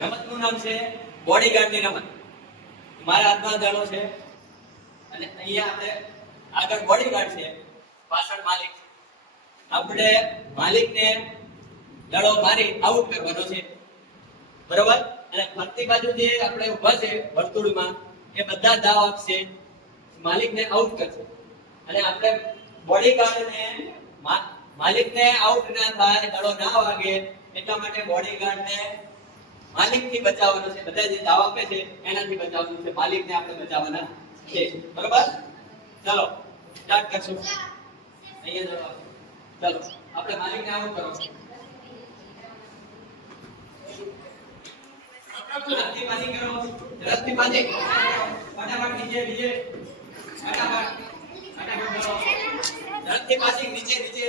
રમતનું નામ છે બોડીગાર્ડની રમત. મારા હાથમાં દડો છે અને અહીંયા આપણે આગળ બોડીગાર્ડ છે, પાછળ માલિક. આપણે માલિકને દડો મારી આઉટ કરવાનો છે. બરોબર? અને ફરતી બાજુ જે આપણે ઊભા છે વર્તુળમાં, એ બધા દાવ આપશે. માલિકને આઉટ કરશે. અને આપણે બોડીગાર્ડને માલિકને આઉટ ના થાય, દડો ના વાગે, એટલા માટે બોડીગાર્ડને માલિકથી બચાવવાનો છે. બધા જે દાવ આપે છે, એનાથી બચાવવાનું છે. માલિકને આપણે બચાવવાના છે. બરોબર? ચાલો સ્ટાર્ટ કરશું. અહીંયા આપો. આપણે માલિકને આઉટ કરો. ઝડપથી પાછી કરો. નીચે નીચે. ફટાફટ. ફટાફટ કરો. નીચે નીચે.